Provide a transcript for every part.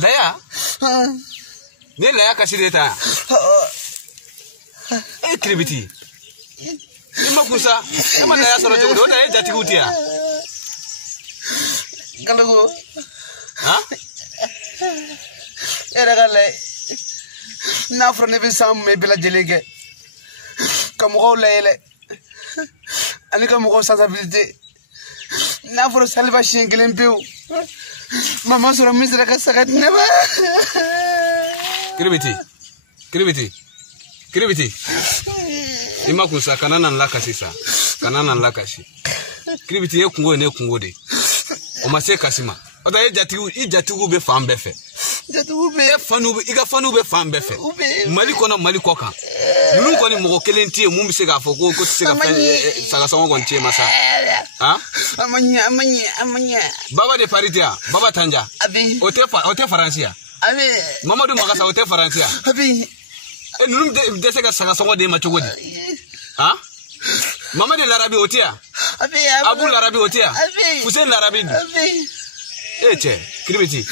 Laya? Ne laya kasireta? Kribiti. Ima kusa. Ima laya soro jogo na jati kutia. Kalago. Ha? Era gale. Na frone be sam me bela jelege. Kamugo lele. Ani kamugo sensibilité. Na fro salva shingelen peu. Mama sura misra ka sagat neba. Kribiti. Ima kusa kanana nlakasi sa. Kanana nlakasi. Kribiti ye kungo ne kungo de. O mase kasima. Oda ye jatigu be fam befe. Jatigu be iga fanu be fam befe. Mali kono mali koka. Nunu koni mogo kelenti mu bi se ga fo ko se ga saga songo kon tie masa. Ha? Amanya. Baba de Paritia, Baba Tanja. Abi. Ote Francia. Abi. Mamadou Magasa ote Francia. Abi. Nunu de se ga saga songo de machogodi. Ha? Mama de l'Arabie otia. Abi. Abu l'Arabie otia. Abi. Fousen l'Arabie. Abi. Eche, Kribiti.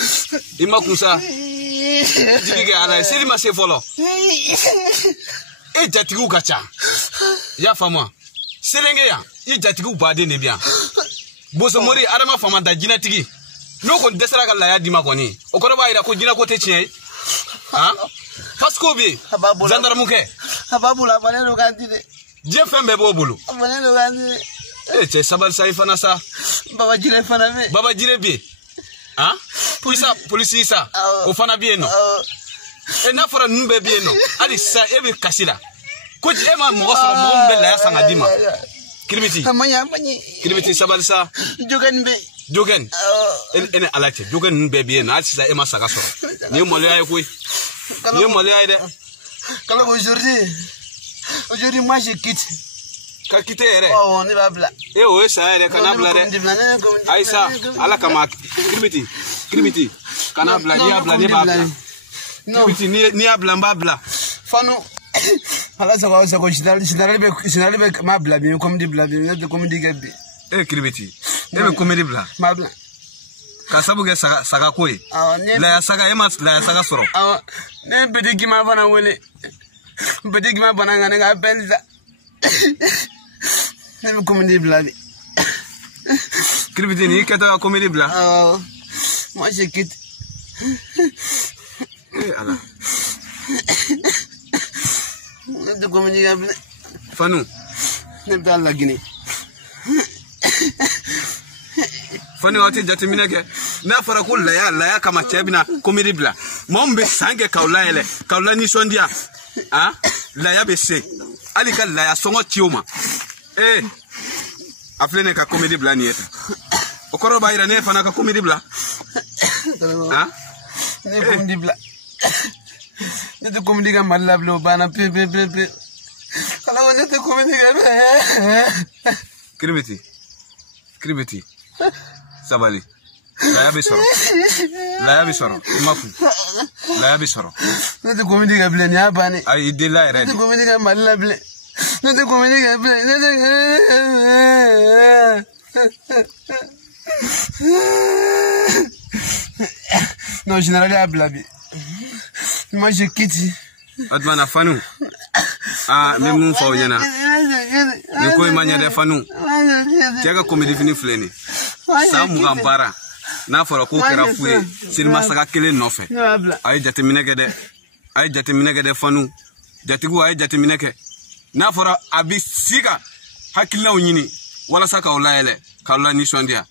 Ima kusa. Jibige ala selima se folo. E jatigu kacha. Ya fama. Selenge ya. I jatigu bade ne bien. Boso mori adama fama da jina tigi. No kon desera ka laya dima koni. Okoro ba ira ko jina ko te chie. Ha? Pasko bi. Gendarme ke. Ababula banelo gandide. Je fembe bo bulu. Banelo gandide. Eche sabal sai fana sa. Baba jire fana be. Baba jire bi. Ha? Police isa. O fana bi no. E na fara numbe bi no. Ali sa ebe kasila. Ko je ma mo so mo mbe la sanga dima. Kribiti. Amanya. Kribiti sabal sa. Jogen. Ene alache. Jogen be bi no. Ali sa e ma saga so. Ni mo le ay ko. Ni mo le ay de. Kala aujourd'hui moi je quitte. Ka quitte ere. Oh, on va bla. E o esa ere kana bla de. Aisa ala kama Kribiti. Kana bla ni abla ni ba bla. Kribiti ni abla mba bla. Fanu. Ala sa ko sinali be ma bla bi comme di bla bi de comme di gabi. Kribiti. Ebe comedy bla. Ma bla. Ka sabu ge saga koy. La ya saga emas la ya saga soro. Ne bedi gima bana wele. Bedi gima bana ngane ga belza. Ne comedy bla bi. Kribiti ni kata comedy bla. Moi je quitte. Ala. De comedy bla. Fanu. Ne bda la Guinée. Fani wati jatimine ke na fara ko laya kama chebina comedy bla mombe sange kaula ni sondia laya be se ali ka laya songo tioma aflene ka comedy bla ni eta okoro ba ira ne fana ka comedy bla ne comedy bla ne de comedy ga malla blo bana pe kala wona de comedy ga Kribiti sabali laya be soro mafu laya be soro ne de comedy ga bla ni abane ay de la ere ne de comedy ga malla bla ne de comedy ga bla ne de non général ablabi moi je quitte admana fanu même fa yana ni ko imanya de fanu tiaga comedy fini fleni sa mu gambara na fara ko kera fuye silma saka kele nofe ay jatemine ke de fanu jatigu ay jatemine ke na fara abi sika hakilla unyini wala saka olayele kala ni sondia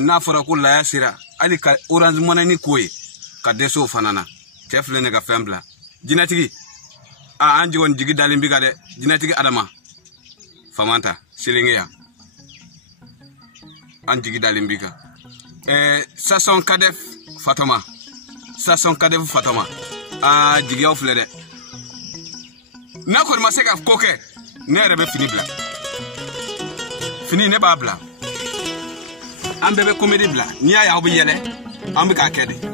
na fara ko laya sira ali ka orange mona ni koy ka deso fanana teflene ga fembla jinatigi anji won jigi dalimbi ga de jinatigi adama famanta silingeya an jigi dalen bi kan Sason Kadef Fatoma jigiyaw filɛ dɛ n'a kɔni ma se ka ko kɛ ne yɛrɛ bɛ fini bila fini ne b'a bila an bɛɛ bɛ comédie bila n'i y'a ye aw bɛ yɛlɛ an bɛ k'a kɛ de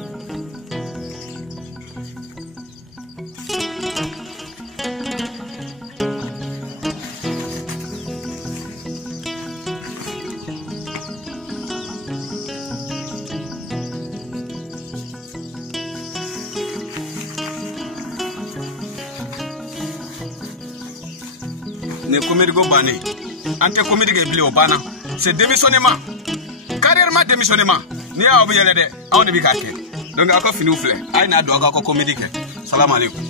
ne comédie go bané ante comédie ke bile o bana c'est démissionnement carrément démissionnement ni a obu yele de on ne bi ka ke donc akọ fini oufle ay na do akọ comédie ke salam alaikum